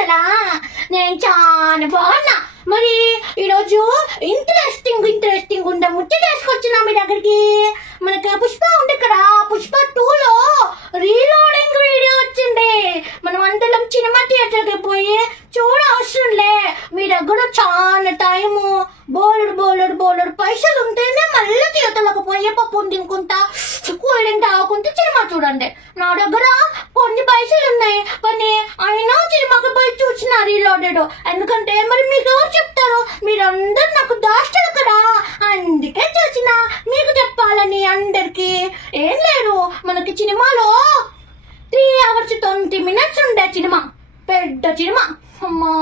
బాగున్నారా? నేను చాలా బాగున్నా. మరి ఈరోజు ఇంట్రెస్టింగ్ ఉండే ముచ్చట వేసుకొచ్చినా మీ దగ్గరికి. మనకి పుష్ప ఉంది కదా, పుష్ప 2లో రీలోడింగ్ వీడియో వచ్చింది. మనం అందరం సినిమా థియేటర్కి పోయి చూడ అవసరం లే. మీ దగ్గర చాలా టైము, బోలెడు పైసలు ఉంటేనే మళ్ళీ థియేటర్లకు పోయి పప్పు తినుకుంటా, కూల్ డ్రింక్ తాగుకుంటూ సినిమా చూడండి. నా దగ్గర కొన్ని పైసలు ఉన్నాయి, కానీ అయినా సినిమాకి పోయి చూసిన రీలోడెడ్. ఎందుకంటే మరి మీకు ఎవరు చెప్తారు? మీరందరూ నాకు దాస్తారు కదా, అందుకే చూసిన మీకు చెప్పాలని అందరికి. ఏం లేదు, మనకి సినిమాలో 3 hours 20 minutes ఉండే సినిమా, పెద్ద సినిమా. అమ్మా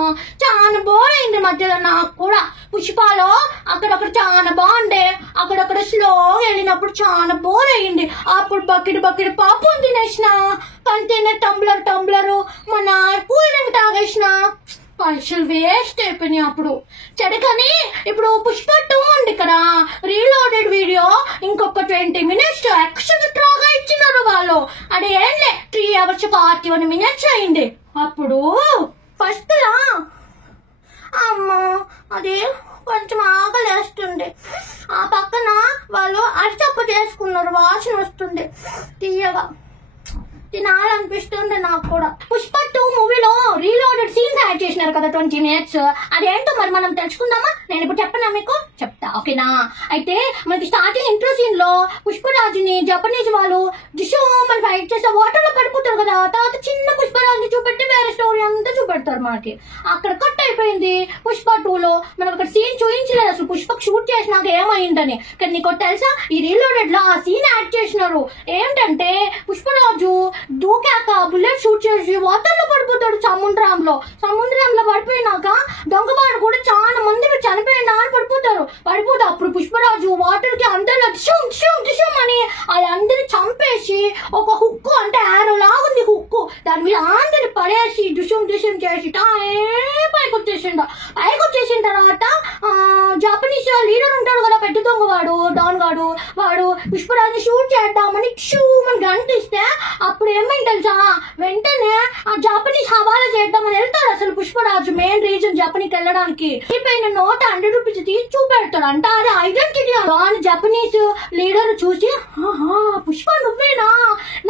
చాలా బోర్ అయింది మధ్యలో నాకు కూడా. పుష్పలో అక్కడక్కడ చాలా బాగుండే, అక్కడక్కడ స్లో వెళ్ళినప్పుడు చాలా బోర్ అయ్యింది. అప్పుడు బకెట్ పాపం తినేసిన, కంటైనర్ టంబ్లరు మన కూల్ డ్రింక్ తాగేసిన. పైసలు వేస్ట్ అయిపోయినాయి అప్పుడు. చెడకని ఇప్పుడు పుష్ప 2 ఉంది కదా, రీలోడెడ్ వీడియో ఇంకొక 20 minutes ఎక్స్ట్రాగా ఇచ్చినారు వాళ్ళు. అది ఏంలే 3 hours 41 minutes అయింది. అప్పుడు ఫస్ట్ లా అమ్మా అది కొంచెం ఆకలేస్తుంది. ఆ పక్కన వాళ్ళు అరిచప్పు చేసుకున్నారు, వాసన వస్తుంది తీయగా, తినాలనిపిస్తుంది నాకు కూడా. పుష్ప 2 మూవీలో రీలోడెడ్ సీన్స్ యాడ్ చేసినారు కదా 20 minutes. అదేంటో మరి మనం తెలుసుకుందామా? నేను ఇప్పుడు చెప్పనా మీకు? చెప్తా, ఓకేనా? అయితే మనకి స్టార్టింగ్ ఇంట్రో సీన్ లో పుష్పరాజుని జపనీస్ వాళ్ళు దిశోమని ఫైట్ చేస్తే వాటర్ లో పడిపోతారు కదా. తర్వాత చిన్న పుష్పరాజుని చూపెట్టి వేరే స్టోరీ అంతా చూపెడతారు మనకి. అక్కడ కట్ అయిపోయింది. పుష్ప 2లో మనకు అక్కడ సీన్ చూపించలేదు అసలు, పుష్ప షూట్ చేసినాక ఏమైందని. కానీ నీకు తెలుసా, ఈ రీలోడెడ్ లో ఆ సీన్ యాడ్ చేసినారు. ఏంటంటే పుష్పరాజు దూకాక బుల్లెట్ షూట్ చేసి వాటర్ లో పడిపోతాడు సముద్రంలో పడిపోయినాక దొంగవాడు కూడా చాలా మంది చనిపోయినా అని పడిపోతారు. అప్పుడు పుష్పరాజు వాటర్ కి అందరూ డిషం అని వాళ్ళందరినీ చంపేసి ఒక హుక్కు, అంటే ఆరో లాగుంది హుక్కు, దాని మీద అందరిని పడేసి డిషం చేసి పైకి వచ్చేసిన తర్వాత జపనీస్ లీడర్ ఉంటాడు కదా, పెద్ద దొంగవాడు డాన్ గాడు, వాడు పుష్పరాజు షూట్ చేద్దామని షూమని గంటిస్తే అప్పుడు ఏమైంది తెలుసా, వెంటనే ఆ జపనీస్ హవాలా చేద్దామని వెళ్తాడు. అసలు పుష్పరాజు మెయిన్ రీజన్ జపనీకి వెళ్ళడానికి అయిపోయిన నోట్ 100 rupees తీసి చూపెడతాడు. అంటే అది ఐడెంటిటీ. జపనీస్ లీడర్ చూసి, పుష్ప నువ్వేనా,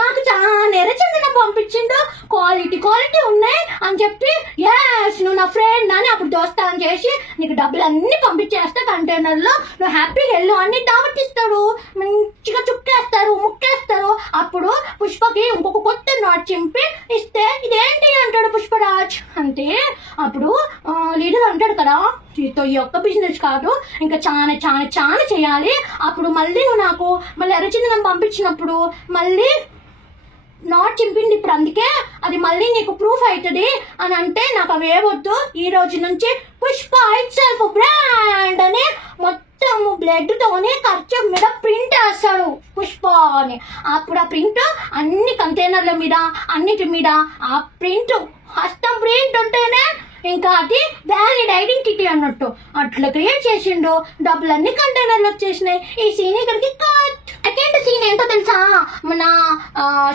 నాకు చాలా ఎర్రచందనం పంపించిండు, క్వాలిటీ ఉన్నాయి అని చెప్పి, ఎస్ నువ్వు నా ఫ్రెండ్ అని అప్పుడు దోస్తాను చేసి నీకు డబ్బులు అన్ని పంపించేస్తా కంటైనర్ లో, నువ్వు హ్యాపీగా వెళ్ళు అని దావత్ ఇస్తాడు. మంచిగా చుక్కేస్తారు, ముక్కేస్తారు. అప్పుడు పుష్పకి ఇంకొక కొత్త నోట్ చింపి ఇస్తే ఇదేంటి అంటాడు పుష్పరాజ్. అంటే అప్పుడు లీడర్ అంటాడు కదా, నీతో ఈ ఒక్క బిజినెస్ కాదు ఇంకా చాలా చేయాలి. అప్పుడు మళ్ళీ నువ్వు నాకు మళ్ళీ ఎర్రచందనం పంపించినప్పుడు మళ్ళీ నాట్ చింపింది, ఇప్పుడు అందుకే అది మళ్ళీ నీకు ప్రూఫ్ అవుతుంది అని అంటే, నాకు అవే వద్దు, ఈ రోజు నుంచి పుష్ప ఇట్ సెల్ఫ్ బ్రాండ్ అని మొత్తం బ్లడ్ తోనే ఖర్చు మీద ప్రింట్ వేస్తాడు పుష్ప అని. అప్పుడు ఆ ప్రింట్ అన్ని కంటైనర్ల మీద అన్నిటి మీద ఆ ప్రింట్ హస్తం ప్రింట్ ఉంటేనే ఇంకా అది వ్యాలిడ్ ఐడెంటిటీ అన్నట్టు. అట్లా క్రియేట్ చేసిండు, డబ్బులన్నీ కంటైనర్లు వచ్చేసినాయి. ఈ సీన్ ఇక్కడికి కట్. సెకండ్ సీన్ ఏంటో తెలుసా, మన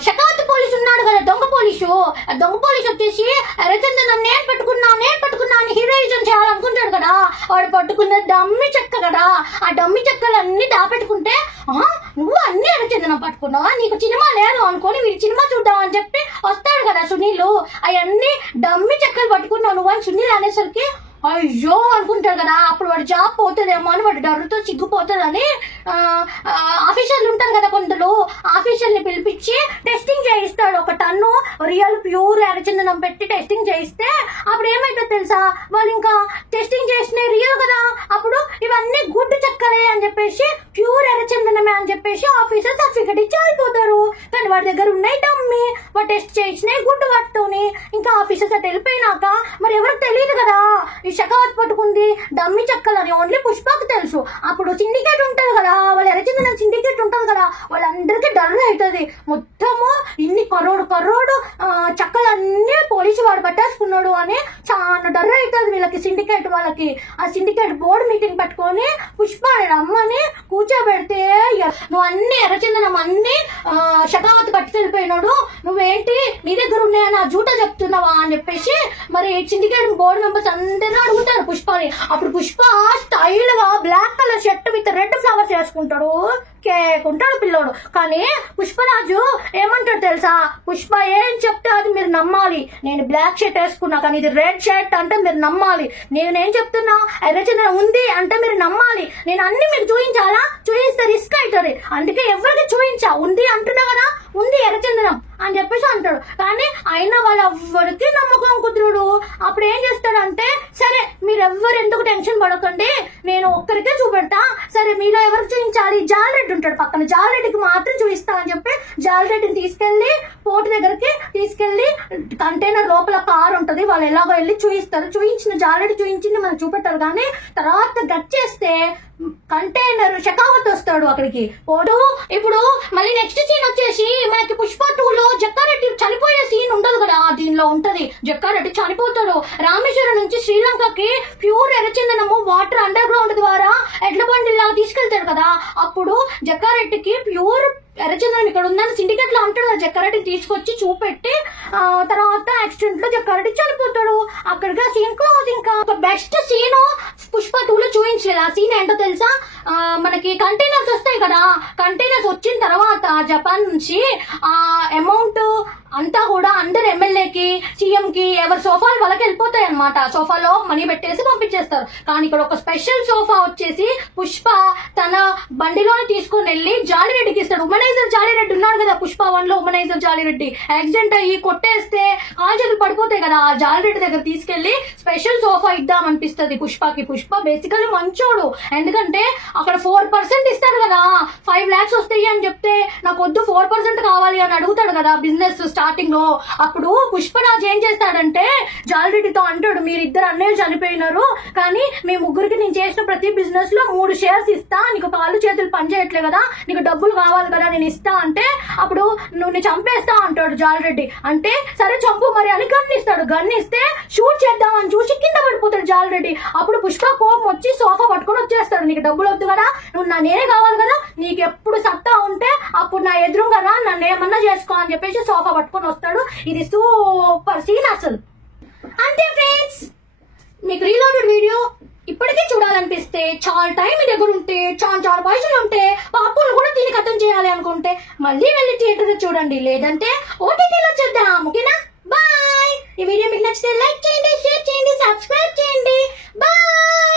షకాత్ పోలీసు ఉన్నాడు కదా, దొంగ పోలీసు వచ్చేసి ఎర్రచందనం నేను పట్టుకున్నా అని హీరోయిజం చేయాలనుకుంటాడు కదా. వాడు పట్టుకున్న డమ్మి చెక్క కదా, ఆ డమ్మి చెక్కలన్నీ దాపెట్టుకుంటే, నువ్వు అన్ని ఎర్రచందనం పట్టుకున్నావా, నీకు సినిమా లేదు అనుకోని వీడు సినిమా చూద్దాం అని చెప్పి వస్తాడు కదా సునీల్. అవన్నీ డమ్మి చెక్కలు పట్టుకున్నావు నువ్వు అని సునీల్ అనేసరికి అయ్యో అనుకుంటాడు కదా. అప్పుడు వాడు జాబ్ పోతుందేమో అని వాడు డర్రుతో సిగ్గుపోతుందని ఆఫీసర్లు ఉంటారు కదా కొందరు, ఆఫీసర్ని పిలిపించి టెస్టింగ్ చేయిస్తాడు. 1 టన్ను రియల్ ప్యూర్ ఎర్రచందనం పెట్టి టెస్టింగ్ చేయిస్తే అప్పుడు ఏమైతే తెలుసా, వాళ్ళు ఇంకా టెస్టింగ్ చేసిన రియల్ కదా, అప్పుడు ఇవన్నీ గుడ్డు చెక్కలే అని చెప్పేసి ప్యూర్ ఎర్రచందనమే అని చెప్పేసి ఆఫీసర్ సర్టిఫికెట్ ఇచ్చి వెళ్ళిపోతారు. కానీ వాడి దగ్గర ఉన్నాయి డమ్మి, వాడు టెస్ట్ చేసినాయి గుడ్డు వాటితోని. ఇంకా ఆఫీసర్స్ అటు వెళ్ళిపోయినాక మరి ఎవరికి తెలియదు కదా ఈ షకావత్ పట్టుకుంది డమ్మి చెక్కలని, ఓన్లీ పుష్పకు తెలుసు. అప్పుడు సిండికేట్ ఉంటది కదా, వాళ్ళ ఎర్రచందనం సిండికేట్ ఉంటది కదా, వాళ్ళందరికీ డర్ అవుతుంది. మొత్తము ఇన్ని కరోడు చెక్కలన్నీ పోలీసు వాడు పట్టేసుకున్నాడు అని చాలా డర్ అవుతుంది వీళ్ళకి, సిండికేట్ వాళ్ళకి. ఆ సిండికేట్ బోర్డు మీటింగ్ పెట్టుకొని పుష్పని రమ్మని కూర్చోబెడితే, నువ్వు అన్ని ఎర్రచందనం అన్ని షకావత్ పట్టుకెళ్ళిపోయినాడు, నువ్వేంటి నీ దగ్గర ఉన్నాయని ఆ జూట చెప్తున్నావా అని చెప్పేసి మరి సిండికేట్ బోర్డు మెంబర్స్ అందరూ అడుగుతారు పుష్పని. అప్పుడు పుష్ప స్టైల్ గా black colour shirt with red flowers వేసుకుంటాడు, కేకుంటాడు పిల్లోడు. కానీ పుష్పరాజు ఏమంటాడు తెలుసా, పుష్ప ఏం చెప్తే అది మీరు నమ్మాలి. నేను బ్లాక్ షర్ట్ వేసుకున్నా కానీ ఇది రెడ్ షర్ట్ అంటే మీరు నమ్మాలి. నేనేం చెప్తున్నా ఎర్రచందనం ఉంది అంటే మీరు నమ్మాలి. నేను అన్ని మీకు చూపించాలా, చూపిస్తే రిస్క్ అవుతుంది, అందుకే ఎవరికి చూపించా. ఉంది అంటున్నా కదా, ఉంది ఎర్రచందనం అని చెప్పేసి అంటాడు. కానీ అయినా వాళ్ళెవ్వరికి నమ్మకం కుదురుడు. అప్పుడు ఏం చేస్తాడంటే, సరే మీరెవ్వరు ఎందుకు టెన్షన్ పడకండి, నేను ఒక్కరికే చూపెడతా. సరే మీలో ఎవరికి చూపించాలి, జాలరెడ్డి ఉంటాడు పక్కన, జాలరెడ్డికి మాత్రం చూపిస్తా అని చెప్పి జాలరెడ్డిని తీసుకెళ్లి పోర్టు దగ్గరికి తీసుకెళ్లి కంటైనర్ లోపల కారు ఉంటది, వాళ్ళు ఎలాగో వెళ్ళి చూపిస్తారు. చూపించిన జాలరెడ్డి చూపించింది మనం చూపెట్టారు. కానీ తర్వాత గట్ చేస్తే కంటైనర్ షెకావత్ వస్తాడు అక్కడికి పోడు. ఇప్పుడు మళ్ళీ నెక్స్ట్ సీన్ వచ్చేసి మనకి పుష్ప 2లో జక్కారెడ్డి చనిపోయే సీన్ ఉండదు కదా, దీనిలో ఉంటది. జక్కారెడ్డి చనిపోతాడు. రామేశ్వరం నుంచి శ్రీలంకకి ప్యూర్ ఎర్రచందనము వాటర్ అండర్ గ్రౌండ్ ద్వారా ఎడ్ల బండిలాగా తీసుకెళ్తాడు కదా, అప్పుడు జక్కారెడ్డికి ప్యూర్ ఎర్రచందనం ఇక్కడ ఉందని సిండికేట్ లో అంటాడు కదా, జక్కారెడ్డిని తీసుకొచ్చి చూపెట్టి తర్వాత యాక్సిడెంట్ లో జక్కారెడ్డి చనిపోతాడు. అక్కడికి సీన్ క్లోజ్. ఇంకా ఒక బెస్ట్ సీన్ పుష్ప 2లో చూపించలేదు. ఆ సీన్ ఏంటో తెలుసా, మనకి కంటైనర్స్ వస్తాయి కదా, కంటైనర్స్ వచ్చిన తర్వాత జపాన్ నుంచి ఆ అమౌంట్ అంతా కూడా అందరు ఎమ్మెల్యేకి సీఎం కి ఎవరి సోఫాలు వాళ్ళకి వెళ్ళిపోతాయి అనమాట. సోఫాలో మనీ పెట్టేసి పంపించేస్తారు. కానీ ఇక్కడ ఒక స్పెషల్ సోఫా వచ్చేసి పుష్ప తన బండిలోనే తీసుకుని వెళ్ళి జాలిరెడ్డికి ఇస్తాడు. ఉమనైజర్ జాలిరెడ్డి ఉన్నాడు కదా పుష్ప 1లో, ఉమనైజర్ జాలిరెడ్డి యాక్సిడెంట్ అయ్యి కొట్టేస్తే కాలు చేతులు పడిపోతాయి కదా, ఆ జాలిరెడ్డి దగ్గర తీసుకెళ్లి స్పెషల్ సోఫా ఇద్దాం అనిపిస్తుంది పుష్పకి. పుష్ప బేసికలీ మంచోడు, ఎందుకంటే అక్కడ 4% ఇస్తాడు కదా, 5 lakhs వస్తాయి అని చెప్తే నాకు వద్దు 4% కావాలి అని అడుగుతాడు కదా బిజినెస్ స్టార్టింగ్ లో. అప్పుడు పుష్పరాజ్ ఏం చేస్తాడంటే జాలిరెడ్డితో అంటాడు, మీరిద్దరు అన్నయ్యలు చనిపోయినారు కానీ మీ ముగ్గురికి నేను చేసిన ప్రతి బిజినెస్ లో 3 shares ఇస్తా, నీకు కాళ్ళు చేతులు పనిచేయట్లే కదా, నీకు డబ్బులు కావాలి కదా, నేను ఇస్తా అంటే అప్పుడు నువ్వు చంపేస్తా అంటాడు జాలిరెడ్డి. అంటే సరే చంపు మరి అని గన్ ఇస్తాడు. గన్ ఇస్తే షూట్ చేద్దామని చూసి కింద పడిపోతాడు జాలిరెడ్డి. అప్పుడు పుష్ప కోపం వచ్చి సోఫా పట్టుకొని వచ్చేస్తాడు, నీకు డబ్బులు వద్దు కదా, నువ్వు నేనే కావాలి కదా, నీకు ఎప్పుడు సత్తా ఉంటే అప్పుడు నా ఎదురుగా రా, నన్ను ఏమన్నా చేసుకో అని చెప్పేసి సోఫా పట్టుకొని వస్తాడు. ఇది సూపర్ సీన్ అసలు. అంతే ఫ్రెండ్స్, మీకు రీలోడెడ్ వీడియో ఇప్పటికీ చూడాలనిపిస్తే, చాలా టైం మీ దగ్గర ఉంటే, చాలా పైసలు ఉంటే, పాపలు కూడా దీనికి అర్థం చేయాలి అనుకుంటే మళ్ళీ వెళ్ళి థియేటర్ చూడండి, లేదంటే ఓటీటీలో చూద్దాం. ఓకేనా? బాయ్. ఈ వీడియో మీకు నచ్చితే లైక్ చేయండి, షేర్ చేయండి, సబ్స్క్రైబ్ చేయండి. బాయ్.